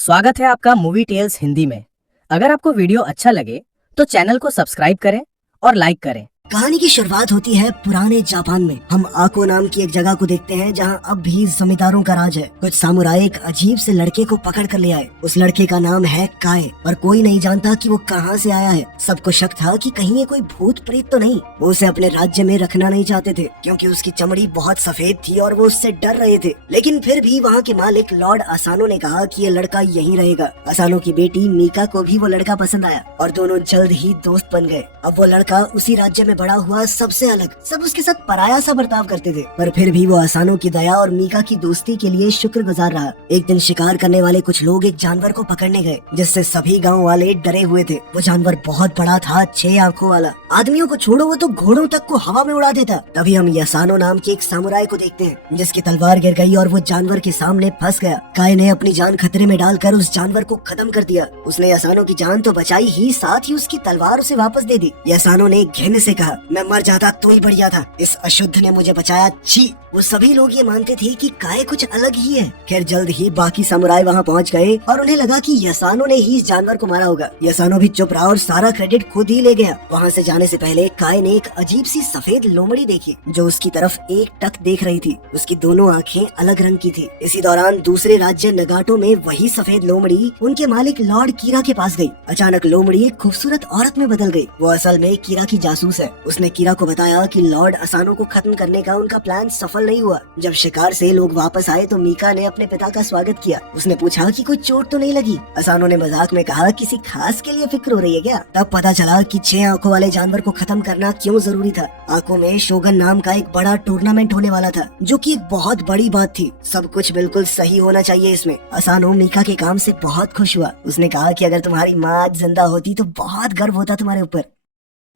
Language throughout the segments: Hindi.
स्वागत है आपका मूवी टेल्स हिंदी में। अगर आपको वीडियो अच्छा लगे तो चैनल को सब्सक्राइब करें और लाइक करें। कहानी की शुरुआत होती है पुराने जापान में। हम आको नाम की एक जगह को देखते हैं जहां अब भी जमींदारों का राज है। कुछ सामुराई एक अजीब से लड़के को पकड़ कर ले आए। उस लड़के का नाम है काय, पर कोई नहीं जानता कि वो कहां से आया है। सबको शक था कि कहीं ये कोई भूत प्रेत तो नहीं। वो उसे अपने राज्य में रखना नहीं चाहते थे क्योंकि उसकी चमड़ी बहुत सफेद थी और वो उससे डर रहे थे। लेकिन फिर भी वहाँ के मालिक लॉर्ड असानो ने कहा कि ये लड़का यहीं रहेगा। असानो की बेटी मीका को भी वो लड़का पसंद आया और दोनों जल्द ही दोस्त बन गए। अब वो लड़का उसी राज्य में बड़ा हुआ, सबसे अलग। सब उसके साथ पराया सा बर्ताव करते थे, पर फिर भी वो असानो की दया और मीका की दोस्ती के लिए शुक्रगुजार रहा। एक दिन शिकार करने वाले कुछ लोग एक जानवर को पकड़ने गए जिससे सभी गांव वाले डरे हुए थे। वो जानवर बहुत बड़ा था, 6 आंखों वाला। आदमियों को छोड़ो, वो तो घोड़ों तक को हवा में उड़ा देता। तभी हम यासानो नाम के एक सामुराई को देखते हैं जिसकी तलवार गिर गई और वो जानवर के सामने फंस गया। काय ने अपनी जान खतरे में डालकर उस जानवर को खत्म कर दिया। उसने यासानो की जान तो बचाई ही, साथ ही उसकी तलवार उसे वापस दे दी। यासानो ने घिन से कहा, मैं मर जाता तो ही बढ़िया था, इस अशुद्ध ने मुझे बचाया, छी। वो सभी लोग ये मानते थे कि काय कुछ अलग ही है। खैर जल्द ही बाकी सामुराई वहाँ पहुँच गए और उन्हें लगा कि यासानो ने ही इस जानवर को मारा होगा। यासानो भी चुप रहा और सारा क्रेडिट खुद ही ले गया। वहाँ से जाने से पहले काय ने एक अजीब सी सफेद लोमड़ी देखी जो उसकी तरफ एक टक देख रही थी। उसकी दोनों आंखें अलग रंग की थी। इसी दौरान दूसरे राज्य नगाटो में वही सफेद लोमड़ी उनके मालिक लॉर्ड कीरा के पास गई। अचानक लोमड़ी एक खूबसूरत औरत में बदल गई। वो असल में कीरा की जासूस है। उसने कीरा को बताया कि लॉर्ड असानो को खत्म करने का उनका प्लान सफल नहीं हुआ। जब शिकार से लोग वापस आए तो मीका ने अपने पिता का स्वागत किया। उसने पूछा कि कोई चोट तो नहीं लगी। असानो ने मजाक में कहा, किसी खास के लिए फिक्र हो रही है क्या? तब पता चला कि 6 आंखों वाले जानवर को खत्म करना क्यों जरूरी था। आंखों में शोगन नाम का एक बड़ा टूर्नामेंट होने वाला था जो कि एक बहुत बड़ी बात थी। सब कुछ बिल्कुल सही होना चाहिए इसमें। असानो मीका के काम से बहुत खुश हुआ। उसने कहा कि अगर तुम्हारी माँ आज जिंदा होती तो बहुत गर्व होता तुम्हारे ऊपर।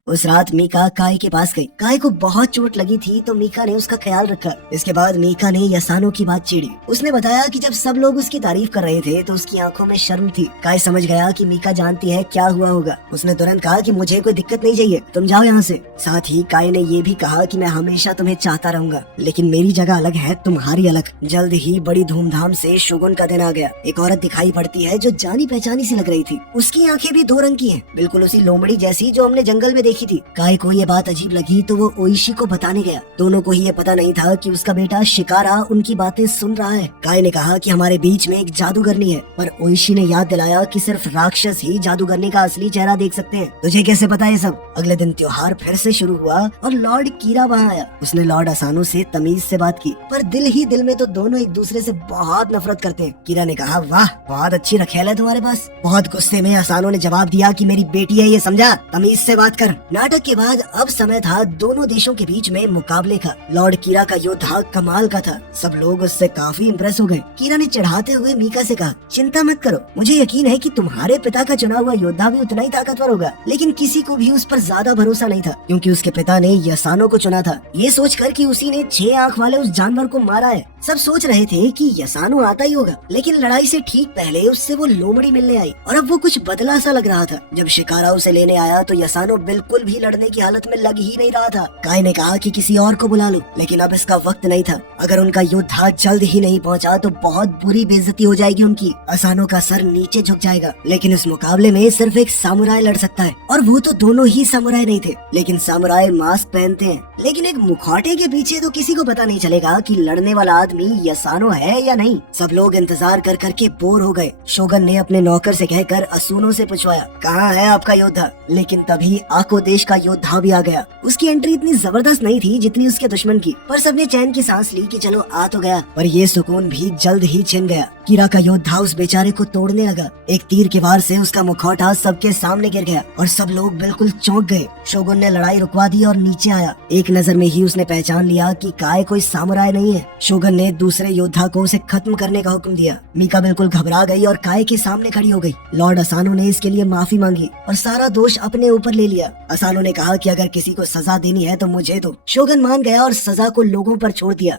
उस रात मीका काय के पास गई। काय को बहुत चोट लगी थी तो मीका ने उसका ख्याल रखा। इसके बाद मीका ने यासानो की बात छेड़ी। उसने बताया कि जब सब लोग उसकी तारीफ कर रहे थे तो उसकी आंखों में शर्म थी। काय समझ गया कि मीका जानती है क्या हुआ होगा। उसने तुरंत कहा कि मुझे कोई दिक्कत नहीं चाहिए, तुम जाओ यहाँ से। साथ ही काय ने ये भी कहा कि मैं हमेशा तुम्हें चाहता रहूंगा, लेकिन मेरी जगह अलग है, तुम्हारी अलग। जल्द ही बड़ी धूमधाम से शोगुन का दिन आ गया। एक औरत दिखाई पड़ती है जो जानी पहचानी सी लग रही थी। उसकी आंखें भी 2 रंग की हैं, बिल्कुल उसी लोमड़ी जैसी जो हमने जंगल में देखी थी। काय को ये बात अजीब लगी तो वो ओइशी को बताने गया। दोनों को ही ये पता नहीं था कि उसका बेटा शिकारा उनकी बातें सुन रहा है। काय ने कहा कि हमारे बीच में एक जादूगरनी है, पर ओइशी ने याद दिलाया कि सिर्फ राक्षस ही जादूगरनी का असली चेहरा देख सकते हैं। तुझे कैसे पता ये सब? अगले दिन त्योहार फिर से शुरू हुआ और लॉर्ड कीरा वहाँ आया। उसने लॉर्ड असानो से तमीज से बात की, पर दिल ही दिल में तो दोनों एक दूसरे से बहुत नफरत करते हैं। कीरा ने कहा, वाह बहुत अच्छी रखेल है तुम्हारे पास। बहुत गुस्से में असानो ने जवाब दिया कि मेरी बेटी है ये, समझा? तमीज से बात कर। नाटक के बाद अब समय था दोनों देशों के बीच में मुकाबले का। लॉर्ड कीरा का योद्धा कमाल का था। सब लोग उससे काफी इम्प्रेस हो गए। कीरा ने चढ़ाते हुए मीका से कहा, चिंता मत करो, मुझे यकीन है कि तुम्हारे पिता का चुना हुआ योद्धा भी उतना ही ताकतवर होगा। लेकिन किसी को भी उस पर ज्यादा भरोसा नहीं था क्योंकि उसके पिता ने यासानो को चुना था, ये सोचकर कि उसी ने 6 आंख वाले उस जानवर को मारा है। सब सोच रहे थे कि यासानो आता ही होगा, लेकिन लड़ाई से ठीक पहले उससे वो लोमड़ी मिलने आई और अब वो कुछ बदला सा लग रहा था। जब शिकारा उसे लेने आया तो यासानो बिल्कुल भी लड़ने की हालत में लग ही नहीं रहा था। काय ने कहा कि किसी और को बुला लो, लेकिन अब इसका वक्त नहीं था। अगर उनका योद्धा जल्द ही नहीं पहुंचा तो बहुत बुरी बेइज्जती हो जाएगी उनकी। असानो का सर नीचे झुक जाएगा। लेकिन इस मुकाबले में सिर्फ एक सामुराई लड़ सकता है और वो तो दोनों ही सामुराई नहीं थे। लेकिन सामुराई मास्क पहनते हैं, लेकिन एक मुखौटे के पीछे तो किसी को पता नहीं चलेगा कि लड़ने वाला आदमी यासानो है या नहीं। सब लोग इंतजार कर करके बोर हो गए। शोगन ने अपने नौकर से कहकर असूनो से पूछवाया, कहाँ है आपका योद्धा? लेकिन तभी आको देश का योद्धा भी आ गया। उसकी एंट्री इतनी जबरदस्त नहीं थी जितनी उसके दुश्मन की, पर सबने चैन की सांस ली कि चलो आ तो गया। पर ये सुकून भी जल्द ही छिन गया। कीरा का योद्धा उस बेचारे को तोड़ने लगा। एक तीर के वार से उसका मुखौटा सबके सामने गिर गया और सब लोग बिल्कुल चौंक गए। शोगुन ने लड़ाई रुकवा दी और नीचे आया। एक नजर में ही उसने पहचान लिया कि काय कोई सामुराई नहीं है। शोगुन ने दूसरे योद्धा को उसे खत्म करने का हुक्म दिया। मीका बिल्कुल घबरा गई और काय के सामने खड़ी हो गई। लॉर्ड असानो ने इसके लिए माफी मांगी और सारा दोष अपने ऊपर ले लिया। असानो ने कहा कि अगर किसी को सजा देनी है तो मुझे दो। शोगुन मान गया और सजा को लोगों पर छोड़ दिया।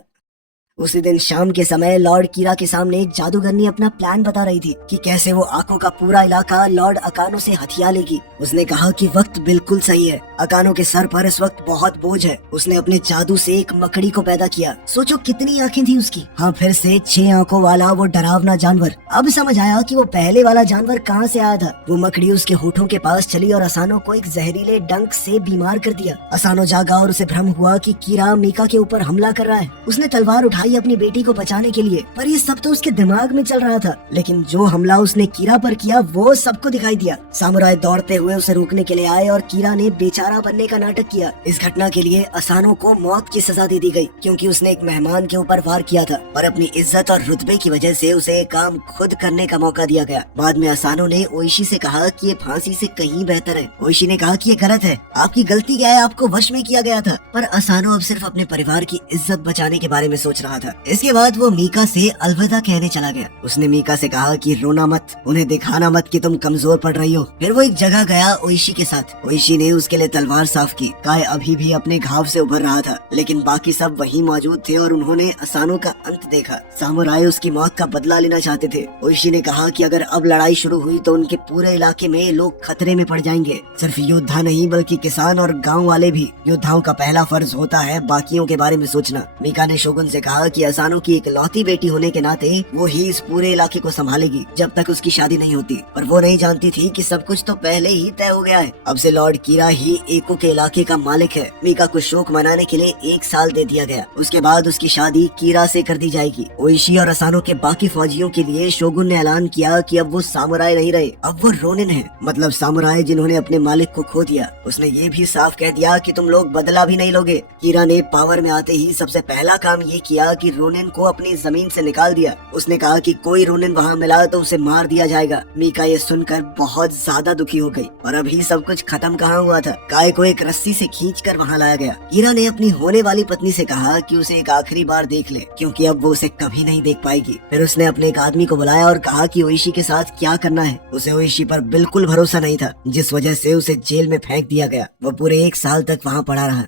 उसी दिन शाम के समय लॉर्ड कीरा के सामने जादूगरनी अपना प्लान बता रही थी कि कैसे वो आको का पूरा इलाका लॉर्ड अकानो से हथिया लेगी। उसने कहा कि वक्त बिल्कुल सही है, अकानो के सर पर इस वक्त बहुत बोझ है। उसने अपने जादू से एक मकड़ी को पैदा किया। सोचो कितनी आंखें थी उसकी। हाँ, फिर से 6 आंखों वाला वो डरावना जानवर। अब समझ आया कि वो पहले वाला जानवर कहाँ से आया था। वो मकड़ी उसके होठों के पास चली और असानो को एक जहरीले डंक से बीमार कर दिया। असानो जागा और उसे भ्रम हुआ कि कीरा मीका के ऊपर हमला कर रहा है। उसने तलवार उठाई अपनी बेटी को बचाने के लिए, पर ये सब तो उसके दिमाग में चल रहा था। लेकिन जो हमला उसने कीरा पर किया वो सबको दिखाई दिया। सामुराई दौड़ते हुए उसे रोकने के लिए आए और कीरा ने बेचारा बनने का नाटक किया। इस घटना के लिए असानो को मौत की सजा दे दी गई, क्योंकि उसने एक मेहमान के ऊपर वार किया था और अपनी इज्जत और रुतबे की वजह से उसे काम खुद करने का मौका दिया गया। बाद में असानो ने ओइशी से कहा कि ये फांसी से कहीं बेहतर है। ओइशी ने कहा कि ये गलत है, आपकी गलती क्या है, आपको वश में किया गया था। पर असानो अब सिर्फ अपने परिवार की इज्जत बचाने के बारे में सोच रहा था। इसके बाद वो मीका से अलविदा कहने चला गया। उसने मीका से कहा कि रोना मत, उन्हें दिखाना मत कि तुम कमजोर पड़ रही हो। फिर वो एक जगह गया ओइशी के साथ। ओइशी ने उसके लिए तलवार साफ की। काय अभी भी अपने घाव से उभर रहा था, लेकिन बाकी सब वहीं मौजूद थे और उन्होंने असानो का अंत देखा। सामुराई उसकी मौत का बदला लेना चाहते थे। ओइशी ने कहा कि अगर अब लड़ाई शुरू हुई तो उनके पूरे इलाके में लोग खतरे में पड़ जाएंगे। सिर्फ योद्धा नहीं बल्कि किसान और गाँव वाले भी। योद्धाओं का पहला फर्ज होता है बाकियों के बारे में सोचना। मीका ने शोगुन से कहा कि असानो की इकलौती बेटी होने के नाते वो ही इस पूरे इलाके को संभालेगी जब तक उसकी शादी नहीं होती। पर वो नहीं जानती थी कि सब कुछ तो पहले ही तय हो गया है। अब से लॉर्ड कीरा ही एको के इलाके का मालिक है। मीका को शोक मनाने के लिए 1 साल दे दिया गया। उसके बाद उसकी शादी कीरा से कर दी जाएगी। ओइशी और असानो के बाकी फौजियों के लिए शोगुन ने ऐलान किया कि अब वो सामुराई नहीं रहे, अब वो रोनिन है, मतलब सामुराई जिन्होंने अपने मालिक को खो दिया। उसने ये भी साफ कह दिया कि तुम लोग बदला भी नहीं लोगे। कीरा ने पावर में आते ही सबसे पहला काम ये किया कि रोनिन को अपनी जमीन से निकाल दिया। उसने कहा कि कोई रोनिन वहाँ मिला तो उसे मार दिया जाएगा। मीका ये सुनकर बहुत ज्यादा दुखी हो गई। और अभी सब कुछ खत्म कहाँ हुआ था। काय को एक रस्सी से खींचकर वहाँ लाया गया। कीरा ने अपनी होने वाली पत्नी से कहा कि उसे एक आखिरी बार देख ले, क्योंकि अब वो उसे कभी नहीं देख पाएगी। फिर उसने अपने एक आदमी को बुलाया और कहा कि ओइशी के साथ क्या करना है। उसे ओइशी पर बिल्कुल भरोसा नहीं था, जिस वजह से उसे जेल में फेंक दिया गया। वो पूरे 1 साल तक वहाँ पड़ा रहा।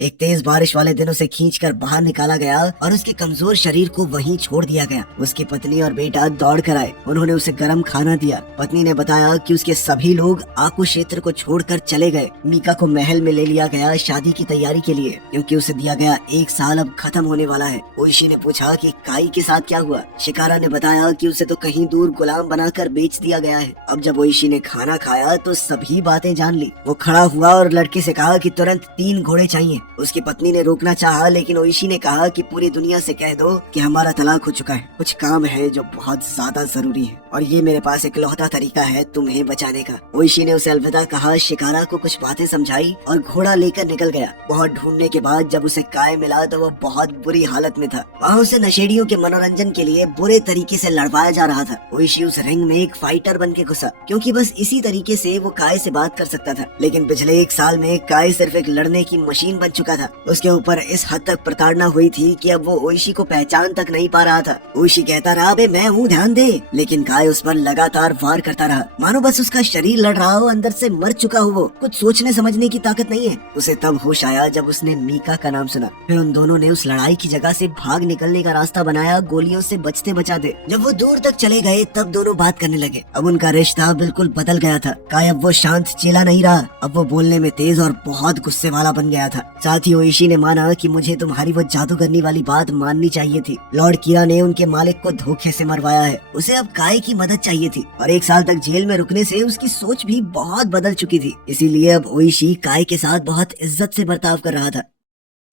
एक तेज बारिश वाले दिन उसे खींचकर बाहर निकाला गया और उसके कमजोर शरीर को वहीं छोड़ दिया गया। उसकी पत्नी और बेटा दौड़ कर आए। उन्होंने उसे गर्म खाना दिया। पत्नी ने बताया कि उसके सभी लोग आकू क्षेत्र को छोड़कर चले गए। मीका को महल में ले लिया गया शादी की तैयारी के लिए, क्योंकि उसे दिया गया 1 साल अब खत्म होने वाला है। ओइशी ने पूछा कि काई के साथ क्या हुआ। शिकारा ने बताया कि उसे तो कहीं दूर गुलाम बनाकर बेच दिया गया है। अब जब ओइशी ने खाना खाया तो सभी बातें जान ली। वो खड़ा हुआ और लड़के से कहा कि तुरंत 3 घोड़े चाहिए। उसकी पत्नी ने रोकना चाहा, लेकिन ओइशी ने कहा कि पूरी दुनिया से कह दो कि हमारा तलाक हो चुका है। कुछ काम है जो बहुत ज्यादा जरूरी है और ये मेरे पास इकलौता तरीका है तुम्हें बचाने का। ओइशी ने उसे अलविदा कहा, शिकारा को कुछ बातें समझाई और घोड़ा लेकर निकल गया। बहुत ढूंढने के बाद जब उसे काय मिला तो वो बहुत बुरी हालत में था। वहाँ उसे नशेड़ियों के मनोरंजन के लिए बुरे तरीके से लड़वाया जा रहा था। ओइशी उस रिंग में एक फाइटर बन के घुसा, क्योंकि बस इसी तरीके से वो काय से बात कर सकता था। लेकिन पिछले 1 साल में काय सिर्फ एक लड़ने की मशीन बन चुका था। उसके ऊपर इस हद तक प्रताड़ना हुई थी कि अब वो ओइशी को पहचान तक नहीं पा रहा था। ओइशी कहता रहा, बे मैं हूँ, ध्यान दे, लेकिन काय उस पर लगातार वार करता रहा, मानो बस उसका शरीर लड़ रहा हो, अंदर से मर चुका हो। वो कुछ सोचने समझने की ताकत नहीं है। उसे तब होश आया जब उसने मीका का नाम सुना। फिर उन दोनों ने उस लड़ाई की जगह से भाग निकलने का रास्ता बनाया, गोलियों से बचते बचाते। जब वो दूर तक चले गए तब दोनों बात करने लगे। अब उनका रिश्ता बिल्कुल बदल गया था। काय अब वो शांत चेला नहीं रहा, अब वो बोलने में तेज और बहुत गुस्से वाला बन गया था। साथ ही ओइशी ने माना कि मुझे तुम्हारी वो जादूगरनी वाली बात माननी चाहिए थी। लॉर्ड कीरा ने उनके मालिक को धोखे से मरवाया है। उसे अब काय की मदद चाहिए थी और 1 साल तक जेल में रुकने से उसकी सोच भी बहुत बदल चुकी थी। इसीलिए अब ओइशी काय के साथ बहुत इज्जत से बर्ताव कर रहा था।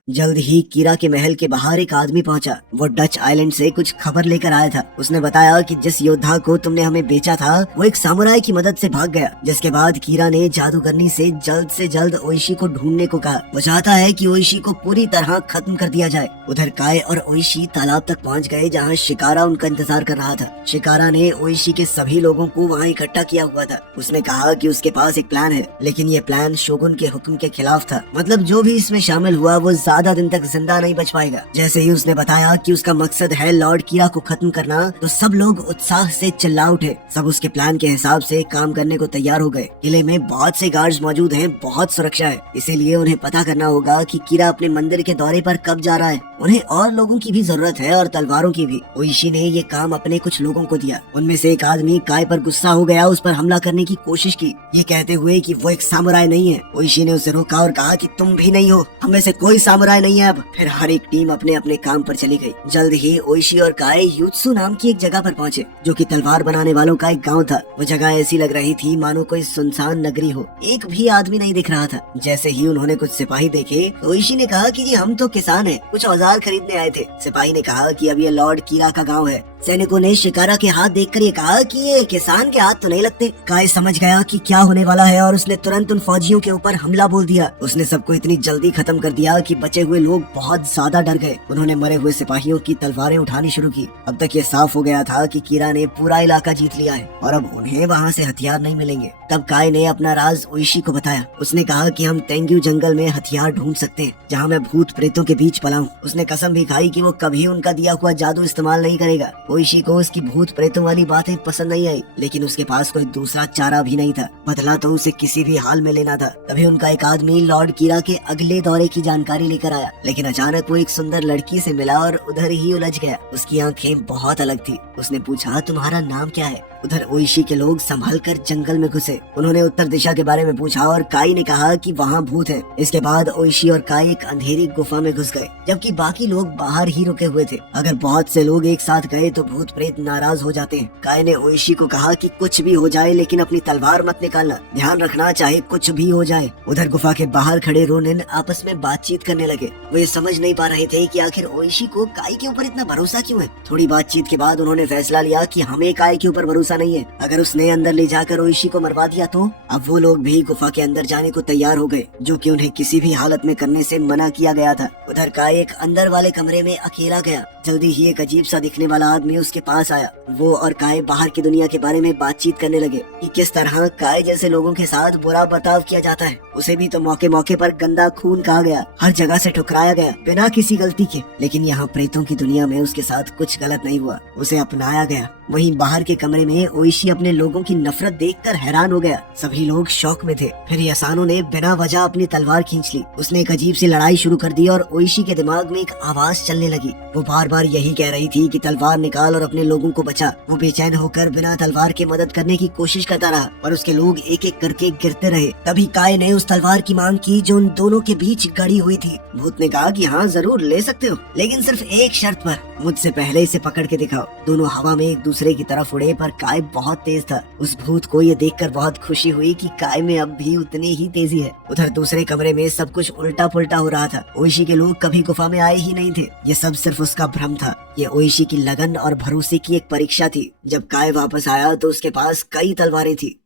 जल्द ही कीरा के महल के बाहर एक आदमी पहुंचा। वो डच आइलैंड से कुछ खबर लेकर आया था। उसने बताया कि जिस योद्धा को तुमने हमें बेचा था वो एक सामुराई की मदद से भाग गया। जिसके बाद कीरा ने जादूगरनी से जल्द ओइशी को ढूंढने को कहा। वो चाहता है कि ओइशी को पूरी तरह खत्म कर दिया जाए। उधर काय और ओइशी तालाब तक पहुंच गए जहां शिकारा उनका इंतजार कर रहा था। शिकारा ने ओइशी के सभी लोगों को वहां इकट्ठा किया हुआ था। उसने कहा कि उसके पास एक प्लान है, लेकिन ये प्लान शोगुन के हुक्म के खिलाफ था। मतलब जो भी इसमें शामिल हुआ वो ज्यादा दिन तक जिंदा नहीं बच पाएगा। जैसे ही उसने बताया कि उसका मकसद है लॉर्ड कीरा को खत्म करना, तो सब लोग उत्साह से चिल्ला उठे। सब उसके प्लान के हिसाब से काम करने को तैयार हो गए। किले में बहुत से गार्ड्स मौजूद हैं, बहुत सुरक्षा है, इसीलिए उन्हें पता करना होगा कि कीरा अपने मंदिर के दौरे पर कब जा रहा है। उन्हें और लोगों की भी जरूरत है और तलवारों की भी। ओइशी ने ये काम अपने कुछ लोगों को दिया। उनमें से एक आदमी काय पर गुस्सा हो गया, उस पर हमला करने की कोशिश की, ये कहते हुए कि वो एक सामुराई नहीं है। ओइशी ने उसे रोका और कहा कि तुम भी नहीं हो, हम में से कोई सामुराई नहीं है अब। फिर हर एक टीम अपने अपने काम पर चली गई। जल्द ही ओइशी और काय युत्सु नाम की एक जगह पर पहुंचे, जो कि तलवार बनाने वालों का एक गांव था। वो जगह ऐसी लग रही थी मानो कोई सुनसान नगरी हो, एक भी आदमी नहीं दिख रहा था। जैसे ही उन्होंने कुछ सिपाही देखे, ओइशी ने कहा कि जी हम तो किसान हैं, कुछ औजार खरीदने आए थे। सिपाही ने कहा कि अब ये लॉर्ड कीरा का गांव है। सैनिकों ने शिकारा के हाथ देखकर ये कहा कि ये किसान के हाथ तो नहीं लगते। काय समझ गया कि क्या होने वाला है और उसने तुरंत उन फौजियों के ऊपर हमला बोल दिया। उसने सबको इतनी जल्दी खत्म कर दिया कि बचे हुए लोग बहुत ज्यादा डर गए। उन्होंने मरे हुए सिपाहियों की तलवारें उठानी शुरू की। अब तक ये साफ हो गया था कि कीरा ने पूरा इलाका जीत लिया है और अब उन्हें वहाँ से हथियार नहीं मिलेंगे। तब काय ने अपना राज ओइशी को बताया। उसने कहा कि हम तेंग्यू जंगल में हथियार ढूंढ सकते हैं, जहाँ मैं भूत प्रेतों के बीच पला हूँ। उसने कसम भी खाई कि वो कभी उनका दिया हुआ जादू इस्तेमाल नहीं करेगा। ओइशी को उसकी भूत प्रेतों वाली बातें पसंद नहीं आई, लेकिन उसके पास कोई दूसरा चारा भी नहीं था। बदला तो उसे किसी भी हाल में लेना था। तभी उनका एक आदमी लॉर्ड कीरा के अगले दौरे की जानकारी लेकर आया, लेकिन अचानक वो एक सुंदर लड़की से मिला और उधर ही उलझ गया। उसकी आंखें बहुत अलग थी। उसने पूछा, तुम्हारा नाम क्या है? उधर ओइशी के लोग संभल कर जंगल में घुसे। उन्होंने उत्तर दिशा के बारे में पूछा और काई ने कहा कि वहाँ भूत है। इसके बाद ओइशी और काई एक अंधेरी गुफा में घुस गए, जबकि बाकी लोग बाहर ही रुके हुए थे। अगर बहुत से लोग एक साथ गए तो भूत प्रेत नाराज हो जाते हैं। काई ने ओइशी को कहा कि कुछ भी हो जाए लेकिन अपनी तलवार मत निकालना, ध्यान रखना चाहे कुछ भी हो जाए। उधर गुफा के बाहर खड़े रोनिन आपस में बातचीत करने लगे। वो ये समझ नहीं पा रहे थे कि आखिर ओइशी को काई के ऊपर इतना भरोसा क्यों है। थोड़ी बातचीत के बाद उन्होंने फैसला लिया कि हमें काई के ऊपर भरोसा नहीं है। अगर उसने अंदर ले जाकर ओइशी को मरवा दिया तो। अब वो लोग भी गुफा के अंदर जाने को तैयार हो गए, जो कि उन्हें किसी भी हालत में करने से मना किया गया था। उधर काई एक अंदर वाले कमरे में अकेला गया। जल्दी ही एक अजीब सा दिखने वाला आदमी उसके पास आया। वो और काय बाहर की दुनिया के बारे में बातचीत करने लगे कि किस तरह काय जैसे लोगों के साथ बुरा बर्ताव किया जाता है। उसे भी तो मौके मौके पर गंदा खून कहा गया, हर जगह से ठुकराया गया बिना किसी गलती के। लेकिन यहाँ प्रेतों की दुनिया में उसके साथ कुछ गलत नहीं हुआ, उसे अपनाया गया। वहीं बाहर के कमरे में ओइशी अपने लोगों की नफरत देखकर हैरान हो गया। सभी लोग शौक में थे। फिर यासानो ने बिना वजह अपनी तलवार खींच ली। उसने एक अजीब सी लड़ाई शुरू कर दी और ओइशी के दिमाग में एक आवाज चलने लगी। वो बार बार यही कह रही थी कि तलवार निकाल और अपने लोगों को बचा। वो बेचैन होकर बिना तलवार के मदद करने की कोशिश करता रहा और उसके लोग एक एक करके गिरते रहे। तभी काय ने उस तलवार की मांग की जो उन दोनों के बीच गड़ी हुई थी। भूत ने कहा कि हाँ जरूर ले सकते हो, लेकिन सिर्फ एक शर्त पर, मुझसे पहले इसे पकड़ के दिखाओ। दोनों हवा में एक दूसरे की तरफ उड़े, पर काय बहुत तेज था। उस भूत को ये देखकर बहुत खुशी हुई कि काय में अब भी उतनी ही तेजी है। उधर दूसरे कमरे में सब कुछ उल्टा पुल्टा हो रहा था। ओइशी के लोग कभी गुफा में आए ही नहीं थे। ये सब सिर्फ उसका भ्रम था। ये ओइशी की लगन और भरोसे की एक परीक्षा थी। जब काय वापस आया तो उसके पास कई तलवारें थी।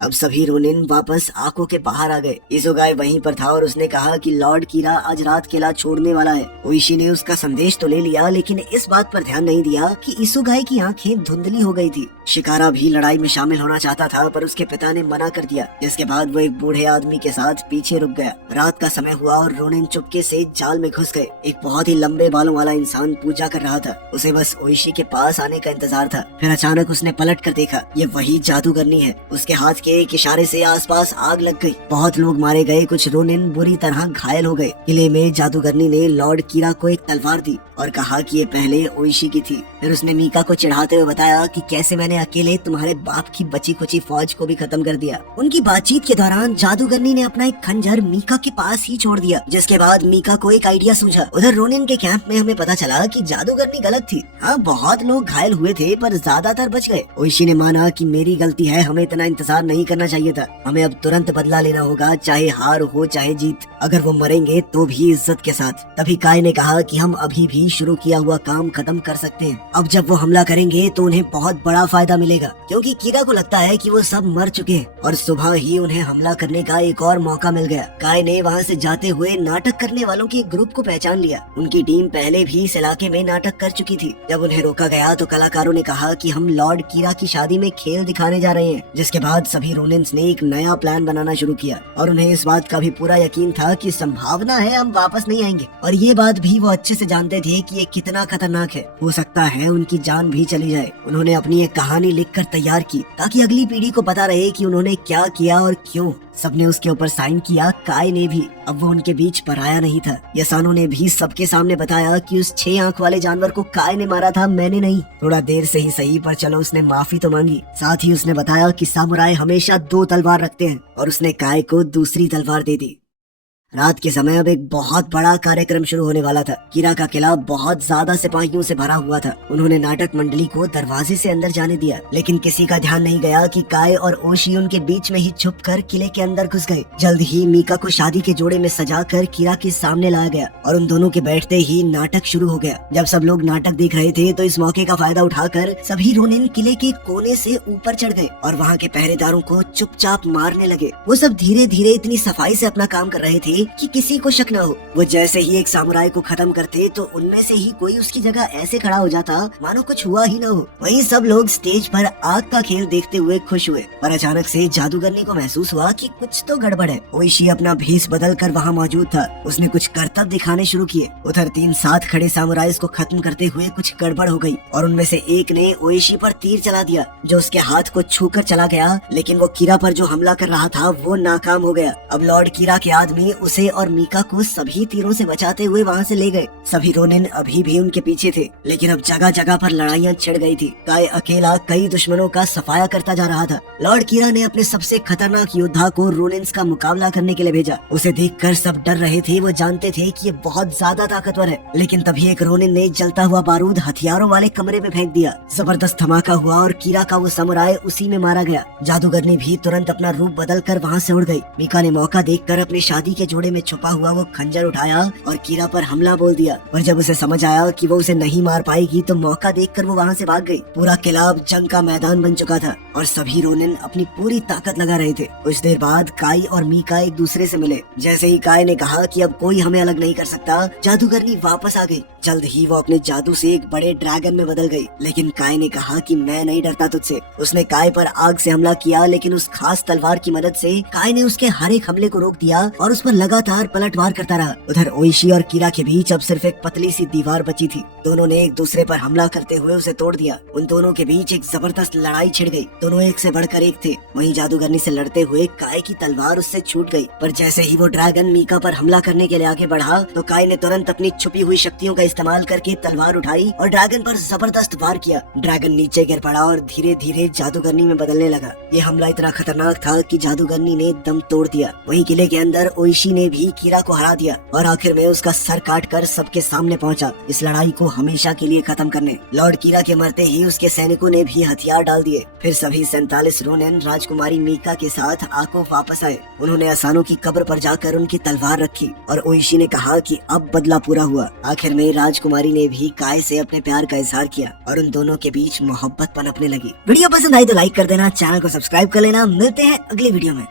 अब सभी रोनिन वापस आंखों के बाहर आ गए। इसुगाई वहीं पर था और उसने कहा कि लॉर्ड कीरा आज रात किला छोड़ने वाला है। ओइशी ने उसका संदेश तो ले लिया, लेकिन इस बात पर ध्यान नहीं दिया कि इसुगाई की आंखें धुंधली हो गई थी। शिकारा भी लड़ाई में शामिल होना चाहता था, पर उसके पिता ने मना कर दिया। जिसके बाद वो एक बूढ़े आदमी के साथ पीछे रुक गया। रात का समय हुआ और रोनिन चुपके से जाल में घुस गए। एक बहुत ही लंबे बालों वाला इंसान पूजा कर रहा था। उसे बस ओइशी के पास आने का इंतजार था। फिर अचानक उसने पलट कर देखा, ये वही जादूगरनी है। उसके हाथ के एक इशारे से आसपास आग लग गई। बहुत लोग मारे गए, कुछ रोनिन बुरी तरह घायल हो गए। किले में जादूगरनी ने लॉर्ड कीरा को एक तलवार दी और कहा कि ये पहले ओइशी की थी। फिर उसने मीका को चिढ़ाते हुए बताया कि कैसे मैंने अकेले तुम्हारे बाप की बची कुची फौज को भी खत्म कर दिया। उनकी बातचीत के दौरान जादूगरनी ने अपना एक खंजर मीका के पास ही छोड़ दिया, जिसके बाद मीका को एक आइडिया सूझा। उधर रोनिन के कैंप में हमें पता चला कि जादूगरनी गलत थी। हाँ, बहुत लोग घायल हुए थे, पर ज्यादातर बच गए। ओइशी ने माना कि मेरी गलती है, हमें इतना इंतजार नहीं करना चाहिए था। हमें अब तुरंत बदला लेना होगा, चाहे हार हो चाहे जीत। अगर वो मरेंगे तो भी इज्जत के साथ। तभी काय ने कहा कि हम अभी भी शुरू किया हुआ काम खत्म कर सकते हैं। अब जब वो हमला करेंगे तो उन्हें बहुत बड़ा फायदा मिलेगा, क्योंकि कीरा को लगता है कि वो सब मर चुके हैं और सुबह ही उन्हें हमला करने का एक और मौका मिल गया। काय ने वहाँ से जाते हुए नाटक करने वालों के एक ग्रुप को पहचान लिया। उनकी टीम पहले भी इस इलाके में नाटक कर चुकी थी। जब उन्हें रोका गया तो कलाकारों ने कहा कि हम लॉर्ड कीरा की शादी में खेल दिखाने जा रहे हैं, जिसके बाद सभी रोनिन्स ने एक नया प्लान बनाना शुरू किया और उन्हें इस बात का भी पूरा यकीन था कि संभावना है हम वापस नहीं आएंगे। और ये बात भी वो अच्छे से जानते थे कि ये कितना खतरनाक है, हो सकता है उनकी जान भी चली जाए। उन्होंने अपनी एक कहानी लिखकर तैयार की ताकि अगली पीढ़ी को पता रहे कि उन्होंने क्या किया और क्यों। सबने उसके ऊपर साइन किया, काय ने भी। अब वो उनके बीच पराया नहीं था। यसानो ने भी सबके सामने बताया कि उस 6 आंख वाले जानवर को काय ने मारा था, मैंने नहीं। थोड़ा देर से ही सही, पर चलो उसने माफी तो मांगी। साथ ही उसने बताया कि सामुराई हमेशा 2 तलवार रखते हैं और उसने काय को दूसरी तलवार दे दी। रात के समय अब एक बहुत बड़ा कार्यक्रम शुरू होने वाला था। कीरा का किला बहुत ज्यादा सिपाहियों से भरा हुआ था। उन्होंने नाटक मंडली को दरवाजे से अंदर जाने दिया, लेकिन किसी का ध्यान नहीं गया कि काय और ओशी उनके बीच में ही छुपकर किले के अंदर घुस गए। जल्द ही मीका को शादी के जोड़े में सजाकर कीरा के सामने लाया गया और उन दोनों के बैठते ही नाटक शुरू हो गया। जब सब लोग नाटक देख रहे थे तो इस मौके का फायदा उठाकर सभी रोनिन किले के कोने से ऊपर चढ़ गए और वहाँ के पहरेदारों को चुपचाप मारने लगे। वो सब धीरे धीरे इतनी सफाई से अपना काम कर रहे थे कि किसी को शक न हो। वो जैसे ही एक सामुराई को खत्म करते तो उनमें से ही कोई उसकी जगह ऐसे खड़ा हो जाता मानो कुछ हुआ ही न हो। वहीं सब लोग स्टेज पर आग का खेल देखते हुए खुश हुए, पर अचानक से जादूगरनी को महसूस हुआ कि कुछ तो गड़बड़ है। ओइशी अपना भेष बदल कर वहाँ मौजूद था। उसने कुछ करतब दिखाने शुरू किए। उधर 3 साथ खड़े सामुराइज को खत्म करते हुए कुछ गड़बड़ हो गई और उनमें से एक ने ओइशी पर तीर चला दिया, जो उसके हाथ को छूकर चला गया। लेकिन वो कीरा पर जो हमला कर रहा था वो नाकाम हो गया। अब लॉर्ड कीरा के आदमी उसे और मीका को सभी तीरों से बचाते हुए वहाँ से ले गए। सभी रोनिन अभी भी उनके पीछे थे, लेकिन अब जगह जगह पर लड़ाइयाँ छिड़ गई थी। काय अकेला कई दुश्मनों का सफाया करता जा रहा था। लॉर्ड कीरा ने अपने सबसे खतरनाक योद्धा को रोनिन्स का मुकाबला करने के लिए भेजा। उसे देखकर सब डर रहे थे। वो जानते थे कि ये बहुत ज्यादा ताकतवर है। लेकिन तभी एक रोनिन ने जलता हुआ बारूद हथियारों वाले कमरे में फेंक दिया। जबरदस्त धमाका हुआ और कीरा का वो समुराय उसी में मारा गया। जादूगरनी भी तुरंत अपना रूप बदल कर वहाँ से उड़ गई। मीका ने मौका देखकर अपनी शादी के जोड़े में छुपा हुआ वो खंजर उठाया और कीरा पर हमला बोल दिया। पर जब उसे समझ आया कि वो उसे नहीं मार पाएगी तो मौका देखकर वो वहाँ से भाग गई। पूरा किला अब जंग का मैदान बन चुका था और सभी रोनिन अपनी पूरी ताकत लगा रहे थे। कुछ देर बाद काय और मीका एक दूसरे से मिले। जैसे ही काय ने कहा कि अब कोई हमें अलग नहीं कर सकता, जादूगरनी वापस आ गई। जल्द ही वो अपने जादू से एक बड़े ड्रैगन में बदल गई। लेकिन काय ने कहा कि मैं नहीं डरता तुझसे। उसने काय पर आग से हमला किया, लेकिन उस खास तलवार की मदद से काय ने उसके हर एक हमले को रोक दिया और उस पर लगातार पलटवार करता रहा। उधर ओइशी और कीरा के बीच अब सिर्फ एक पतली सी दीवार बची थी। दोनों ने एक दूसरे पर हमला करते हुए उसे तोड़ दिया। उन दोनों के बीच एक जबरदस्त लड़ाई छिड़ गई। दोनों एक से बढ़कर एक थे। वहीं जादूगरनी से लड़ते हुए काय की तलवार उससे छूट गई। पर जैसे ही वो ड्रैगन मीका पर हमला करने के लिए आगे बढ़ा तो काय ने तुरंत अपनी छुपी हुई शक्तियों का इस्तेमाल करके तलवार उठाई और ड्रैगन पर जबरदस्त वार किया। ड्रैगन नीचे गिर पड़ा और धीरे धीरे जादूगरनी में बदलने लगा। ये हमला इतना खतरनाक था कि जादूगरनी ने दम तोड़ दिया। वहीं किले के अंदर ओइशी ने भी कीरा को हरा दिया और आखिर में उसका सर काटकर सबके सामने पहुंचा, इस लड़ाई को हमेशा के लिए खत्म करने। लॉर्ड कीरा के मरते ही उसके सैनिकों ने भी हथियार डाल दिए। फिर सभी 47 रोनिन राजकुमारी मीका के साथ आको वापस आए। उन्होंने असानो की कब्र पर जाकर उनकी तलवार रखी और ओइशी ने कहा कि अब बदला पूरा हुआ। आखिर में राजकुमारी ने भी काय से अपने प्यार का इजहार किया और उन दोनों के बीच मोहब्बत पनपने लगी। वीडियो पसंद आई तो लाइक कर देना, चैनल को सब्सक्राइब कर लेना। मिलते हैं अगली वीडियो में।